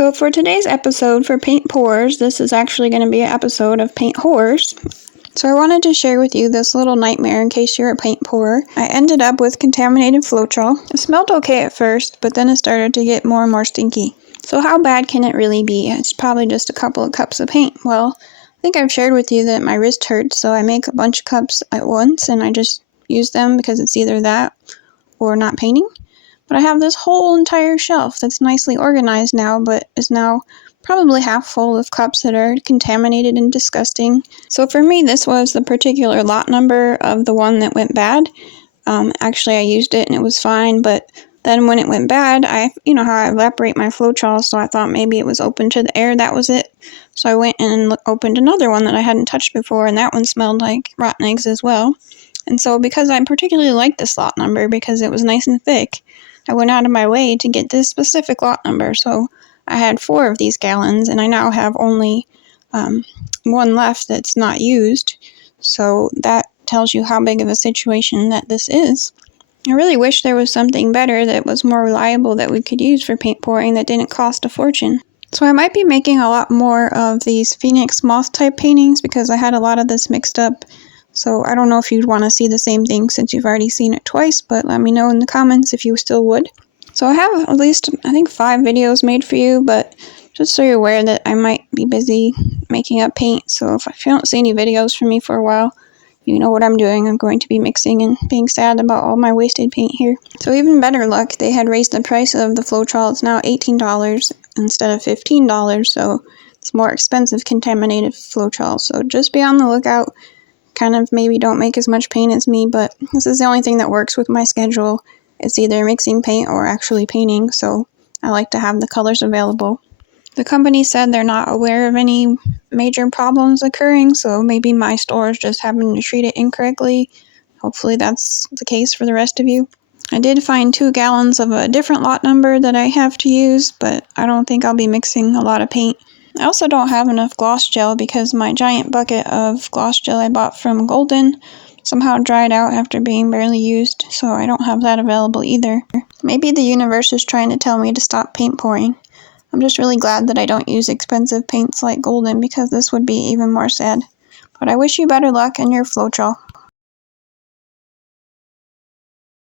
So for today's episode for Paint Pours, this is actually going to be an episode of Paint Horrors. So I wanted to share with you this little nightmare in case you're a paint pourer. I ended up with contaminated Floetrol. It smelled okay at first, but then it started to get more and more stinky. So how bad can it really be? It's probably just a couple of cups of paint. Well, I think I've shared with you that my wrist hurts, so I make a bunch of cups at once and I just use them because it's either that or not painting. But I have this whole entire shelf that's nicely organized now, but is now probably half full of cups that are contaminated and disgusting. So for me, this was the particular lot number of the one that went bad. Actually, I used it and it was fine, but then when it went bad, you know how I evaporate my Floetrol, so I thought maybe it was open to the air, that was it. So I went and opened another one that I hadn't touched before, and that one smelled like rotten eggs as well. And so because I particularly liked this lot number because it was nice and thick, I went out of my way to get this specific lot number. So I had 4 of these gallons, and I now have only one left that's not used. So that tells you how big of a situation that this is. I really wish there was something better that was more reliable that we could use for paint pouring that didn't cost a fortune. So I might be making a lot more of these Phoenix moth type paintings because I had a lot of this mixed up. So I don't know if you'd want to see the same thing since you've already seen it twice, but let me know in the comments if you still would. So I have at least, I think, 5 videos made for you, but just so you're aware that I might be busy making up paint. So if you don't see any videos from me for a while, you know what I'm doing. I'm going to be mixing and being sad about all my wasted paint here. So even better luck, they had raised the price of the Floetrol. It's now $18 instead of $15, so it's more expensive contaminated Floetrol. So just be on the lookout. Kind of maybe don't make as much paint as me, but this is the only thing that works with my schedule. It's either mixing paint or actually painting, so I like to have the colors available. The company said they're not aware of any major problems occurring, so maybe my store is just having to treat it incorrectly. Hopefully that's the case for the rest of you. I did find 2 gallons of a different lot number that I have to use, but I don't think I'll be mixing a lot of paint. I also don't have enough gloss gel because my giant bucket of gloss gel I bought from Golden somehow dried out after being barely used, so I don't have that available either. Maybe the universe is trying to tell me to stop paint pouring. I'm just really glad that I don't use expensive paints like Golden because this would be even more sad. But I wish you better luck in your Floetrol.